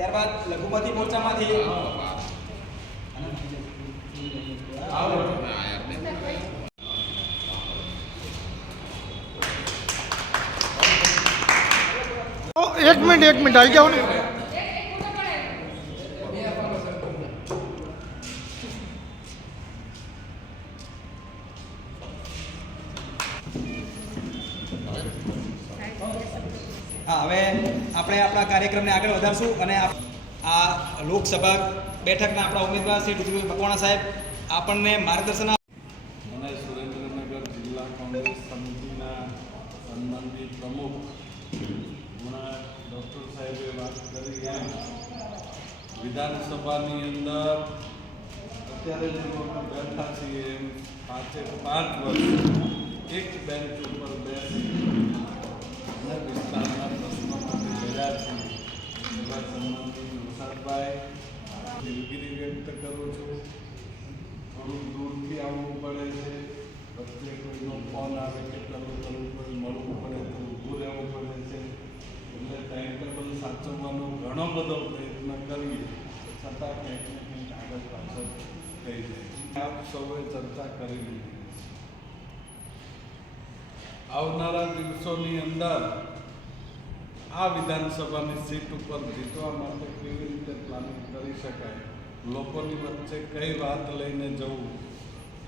ત્યારબાદ લઘુમતી મોરચામાંથી એક મિનિટ એક મિનિટ આવી જાઓ ને. હવે આપણે આપણા કાર્યક્રમને આગળ વધારશું અને આ લોકસભા બેઠકના આપણા ઉમેદવાર શ્રી ઋતુભાઈ મકવાણા સાહેબ, આપણને માર્ગદર્શન મને સુરેન્દ્રનગર જિલ્લા કોંગ્રેસ સમિતિના સન્માનીય પ્રમુખ હમણાં ડૉક્ટર સાહેબે વાત કરી એમ. વિધાનસભાની અંદર અત્યારે જે બેઠા છીએ એમ, પાંચે પાંચ વર્ષ એક બેન્ચ ઉપર બેસી વ્યક્ત કરું છું? થોડું દૂરથી આવવું પડે છે. વચ્ચે કોઈનો ફોન આવે કે પેલું કરવું પડે મળવું પડે તો ઊભું રહેવું પડે છે. એટલે ટાઈમ ટેબલ સાચવવાનો ઘણો બધો પ્રયત્ન કરીએ. છતાં કંઈક ને કંઈક આગળ પાછળ થઈ જાય આપ સૌએ ચર્ચા કરી લીધી આવનારા દિવસોની અંદર આ વિધાનસભાની સીટ ઉપર જીતવા માટે કેવી રીતે પ્લાનિંગ કરી શકાય? લોકોની વચ્ચે કઈ વાત લઈને જવું,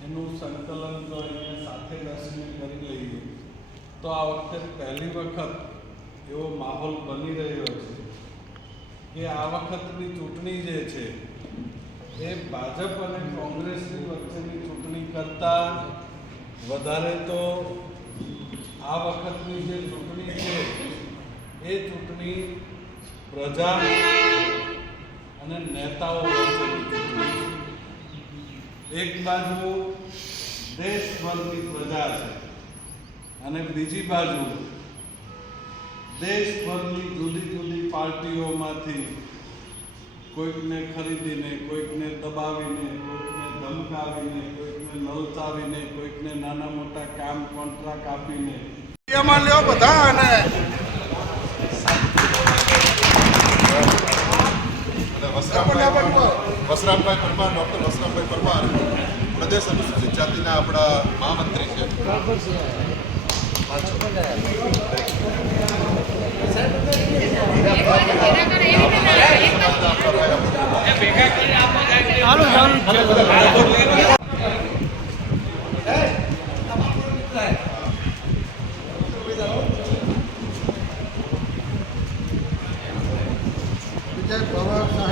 એનું સંકલન જો એને સાથે બેસીને કરી લઈએ. તો આ વખતે પહેલી વખત એવો માહોલ બની રહ્યો છે કે આ વખતની ચૂંટણી જે છે, એ ભાજપ અને કોંગ્રેસની વચ્ચેની ચૂંટણી કરતાં વધારે તો આ વખતની જે ચૂંટણી છે, એ ચૂંટણી પ્રજા અને નેતાઓ એક બાજુ દેશભરની પ્રજા છે અને બીજી બાજુ દેશભરની જુદી જુદી પાર્ટીઓમાંથી કોઈકને ખરીદીને, કોઈકને દબાવીને, કોઈકને ધમકાવીને, કોઈકને લલચાવીને કોઈકને નાના મોટા કામ, કોન્ટ્રાક્ટ આપીને. બધા અને વસરામભાઈ પરમાર ડૉક્ટર વસરામભાઈ પરમાર પ્રદેશ અનુસૂચિત જાતિના આપણા મહામંત્રી છે. વિજય પવાર સાહેબ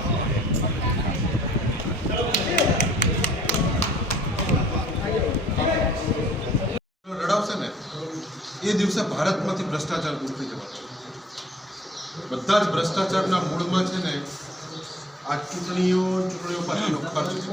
દિવસે ભારતમાંથી ભ્રષ્ટાચાર દૂર થઈ જવાનો બધા જ ભ્રષ્ટાચારના મૂળમાં છે ને આ ચૂંટણીઓ ચૂંટણીઓ પાછળનો ખર્ચ